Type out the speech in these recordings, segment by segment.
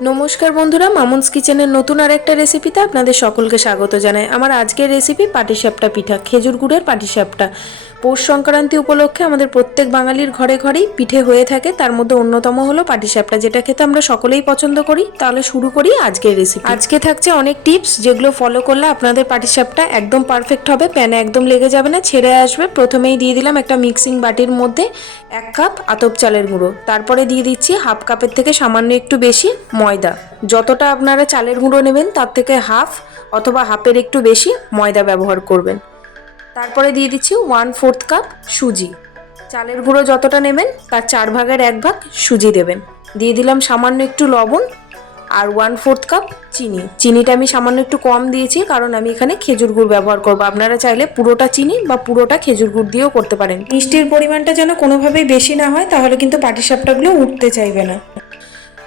নমস্কার বন্ধুরা, মামুনস কিচেনের নতুন আর একটা রেসিপিতে আপনাদের সকলকে স্বাগত জানাই। আমার আজকের রেসিপি পাটিসাপটা পিঠা, খেজুর গুড়ের পাটিসাপটা। পৌষ সংক্রান্তি উপলক্ষে আমাদের প্রত্যেক বাঙালির ঘরে ঘরেই পিঠে হয়ে থাকে। তার মধ্যে অন্যতম হলো পাটিসাপটা, যেটা খেতে আমরা সকলেই পছন্দ করি। তাহলে শুরু করি আজকের রেসিপি। আজকে থাকছে অনেক টিপস, যেগুলো ফলো করলে আপনাদের পাটিসাপটা একদম পারফেক্ট হবে, প্যানে একদম লেগে যাবে না, ছেড়ে আসবে। প্রথমেই দিয়ে দিলাম একটা মিক্সিং বাটির মধ্যে এক কাপ আতপ চালের গুঁড়ো। তারপরে দিয়ে দিচ্ছি হাফ কাপের থেকে সামান্য একটু বেশি ময়দা। যতটা আপনারা চালের গুঁড়ো নেবেন, তার থেকে হাফ অথবা হাফের একটু বেশি ময়দা ব্যবহার করবেন। তারপরে দিয়ে দিচ্ছি ওয়ান ফোর্থ কাপ সুজি। চালের গুঁড়ো যতটা নেবেন, তার চার ভাগের এক ভাগ সুজি দেবেন। দিয়ে দিলাম সামান্য একটু লবণ আর ওয়ান ফোর্থ কাপ চিনি। চিনিটা আমি সামান্য একটু কম দিয়েছি, কারণ আমি এখানে খেজুর গুড় ব্যবহার করব। আপনারা চাইলে পুরোটা চিনি বা পুরোটা খেজুর গুড় দিয়েও করতে পারেন। মিষ্টির পরিমাণটা যেন কোনোভাবেই বেশি না হয়, তাহলে কিন্তু পাটিসাপটাগুলো উঠতে চাইবে না।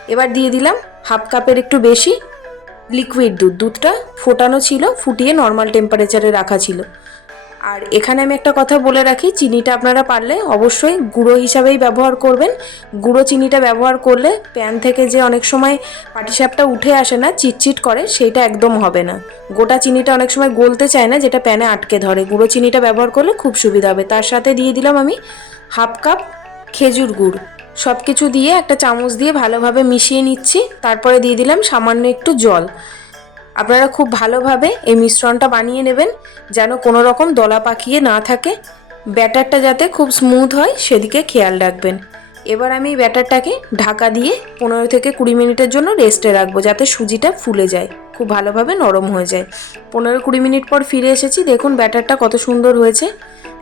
এবার দিয়ে দিলাম হাফ কাপের একটু বেশি লিকুইড দুধ। দুধটা ফোটানো ছিল, ফুটিয়ে নর্মাল টেম্পারেচারে রাখা ছিল। আর এখানে আমি একটা কথা বলে রাখি, চিনিটা আপনারা পারলে অবশ্যই গুঁড়ো হিসাবেই ব্যবহার করবেন। গুঁড়ো চিনিটা ব্যবহার করলে প্যান থেকে যে অনেক সময় পাটিসাপটা উঠে আসে না, চিটচিট করে, সেইটা একদম হবে না। গোটা চিনিটা অনেক সময় গলতে চায় না, যেটা প্যানে আটকে ধরে। গুঁড়ো চিনিটা ব্যবহার করলে খুব সুবিধা হবে। তার সাথে দিয়ে দিলাম আমি হাফ কাপ খেজুর গুড়। সব কিছু দিয়ে একটা চামচ দিয়ে ভালোভাবে মিশিয়ে নিচ্ছি। তারপরে দিয়ে দিলাম সামান্য একটু জল। আপনারা খুব ভালোভাবে এই মিশ্রণটা বানিয়ে নেবেন, যেন কোনো রকম দলা পাকিয়ে না থাকে। ব্যাটারটা যাতে খুব স্মুথ হয়, সেদিকে খেয়াল রাখবেন। এবার আমি ব্যাটারটাকে ঢাকা দিয়ে পনেরো থেকে কুড়ি মিনিটের জন্য রেস্টে রাখব যাতে সুজিটা ফুলে যায়, খুব ভালোভাবে নরম হয়ে যায়। পনেরো কুড়ি মিনিট পর ফিরে এসেছি, দেখুন ব্যাটারটা কত সুন্দর হয়েছে।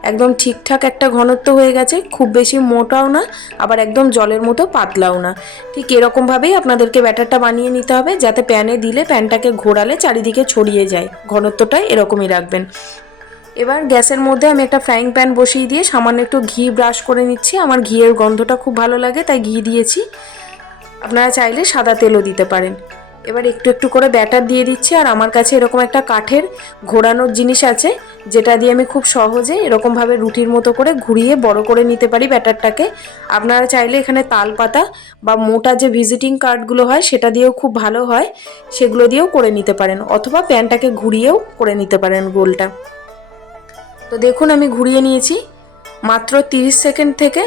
একদম ঠিকঠাক একটা ঘনত্ব হয়ে গেছে, খুব বেশি মোটাও না, আবার একদম জলের মতো পাতলাও না। ঠিক এরকমভাবেই আপনাদেরকে ব্যাটারটা বানিয়ে নিতে হবে, যাতে প্যানে দিলে প্যানটাকে ঘোরালে চারিদিকে ছড়িয়ে যায়, ঘনত্বটা এরকমই রাখবেন। এবার গ্যাসের মধ্যে আমি একটা ফ্রাইং প্যান বসিয়ে দিয়ে সামান্য একটু ঘি ব্রাশ করে নিচ্ছি। আমার ঘিয়ের গন্ধটা খুব ভালো লাগে, তাই ঘি দিয়েছি। আপনারা চাইলে সাদা তেলও দিতে পারেন। এবার একটু একটু করে ব্যাটার দিয়ে দিচ্ছি, আর আমার কাছে এরকম একটা কাঠের ঘোরানোর জিনিস আছে, যেটা দিয়ে আমি খুব সহজে এরকমভাবে রুটির মতো করে ঘুরিয়ে বড় করে নিতে পারি ব্যাটারটাকে। আপনারা চাইলে এখানে তাল পাতা বা মোটা যে ভিজিটিং কার্ডগুলো হয়, সেটা দিয়েও খুব ভালো হয়। সেগুলো দিয়েও করে নিতে পারেন, অথবা প্যানটাকে ঘুরিয়েও করে নিতে পারেন গোলটা। তো দেখুন আমি ঘুরিয়ে নিয়েছি। মাত্র 30 সেকেন্ড থেকে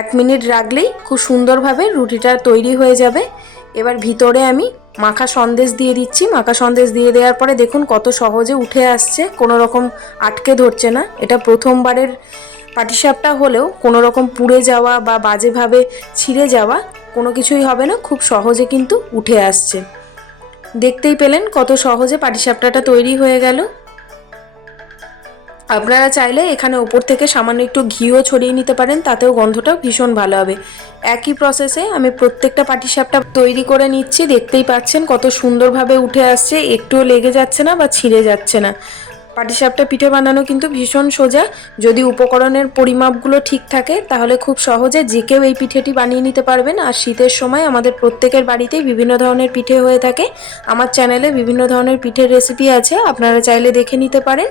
এক মিনিট রাখলেই খুব সুন্দরভাবে রুটিটা তৈরি হয়ে যাবে। এবার ভিতরে আমি মাখা সন্দেশ দিয়ে দিচ্ছি। মাখা সন্দেশ দিয়ে দেওয়ার পরে দেখুন কত সহজে উঠে আসছে। কোনো রকম আটকে ধরছে না। এটা প্রথমবারের পাটিসাপটা হলেও কোনো রকম পুড়ে যাওয়া বা বাজেভাবে ছিঁড়ে যাওয়া কোনো কিছুই হবে না। খুব সহজে কিন্তু উঠে আসছে। দেখতেই পেলেন কত সহজে পাটিসাপটাটা তৈরি হয়ে গেল। আপনারা চাইলে এখানে ওপর থেকে সামান্য একটু ঘিও ছড়িয়ে নিতে পারেন, তাতেও গন্ধটা ভীষণ ভালো হবে। একই প্রসেসে আমি প্রত্যেকটা পাটিসাপটা তৈরি করে নিচ্ছি, দেখতেই পাচ্ছেন কত সুন্দরভাবে উঠে আসছে, একটুও লেগে যাচ্ছে না বা ছিঁড়ে যাচ্ছে না। পাটিসাপটা পিঠে বানানো কিন্তু ভীষণ সোজা। যদি উপকরণের পরিমাপগুলো ঠিক থাকে, তাহলে খুব সহজে যে কেউ এই পিঠেটি বানিয়ে নিতে পারবেন। আর শীতের সময় আমাদের প্রত্যেকের বাড়িতেই বিভিন্ন ধরনের পিঠে হয়ে থাকে। আমার চ্যানেলে বিভিন্ন ধরনের পিঠের রেসিপি আছে, আপনারা চাইলে দেখে নিতে পারেন।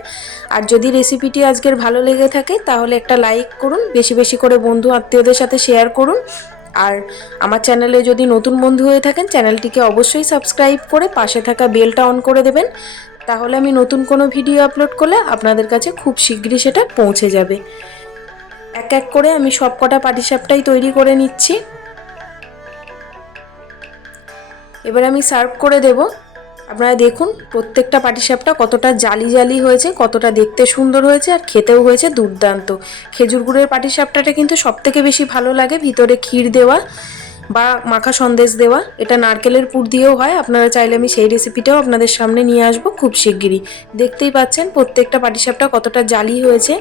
আর যদি রেসিপিটি আজকের ভালো লেগে থাকে, তাহলে একটা লাইক করুন, বেশি বেশি করে বন্ধু আত্মীয়দের সাথে শেয়ার করুন। আর আমার চ্যানেলে যদি নতুন বন্ধু হয়ে থাকেন চ্যানেলটিকে অবশ্যই সাবস্ক্রাইব করে পাশে থাকা বেলটা অন করে দেবেন। তাহলে আমি নতুন কোনো ভিডিও আপলোড করলে আপনাদের কাছে খুব শীঘ্রই সেটা পৌঁছে যাবে। এক এক করে আমি সব কটা পাটিসাপটাই তৈরি করে নিচ্ছি। এবার আমি সার্ভ করে দেব। আপনারা দেখুন, প্রত্যেকটা পাটিসাপটা কতটা জালি জালি হয়েছে, কতটা দেখতে সুন্দর হয়েছে আর খেতেও হয়েছে দুর্দান্ত। খেজুর গুড়ের পাটিসাপটাটা কিন্তু সবথেকে বেশি ভালো লাগে ভিতরে ক্ষীর দেওয়া। বা মাখা সন্দেশ দেওয়া, এটা নারকেলের পুর দিয়েও হয়। আপনারা চাইলে আমি সেই রেসিপিটাও আপনাদের সামনে নিয়ে আসব খুব শিগগিরই। দেখতেই পাচ্ছেন প্রত্যেকটা পাটিসাপটা কতটা জালি হয়েছে।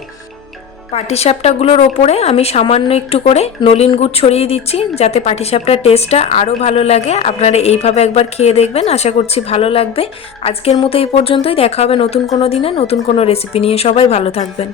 পাটিসাপটাগুলোর ওপরে আমি সামান্য একটু করে নলিন গুড় ছড়িয়ে দিচ্ছি, যাতে পাটিসাপটার টেস্টটা আরও ভালো লাগে। আপনারা এইভাবে একবার খেয়ে দেখবেন, আশা করছি ভালো লাগবে। আজকের মতো এই পর্যন্তই, দেখা হবে নতুন কোনো দিনে, নতুন কোনো রেসিপি নিয়ে। সবাই ভালো থাকবেন।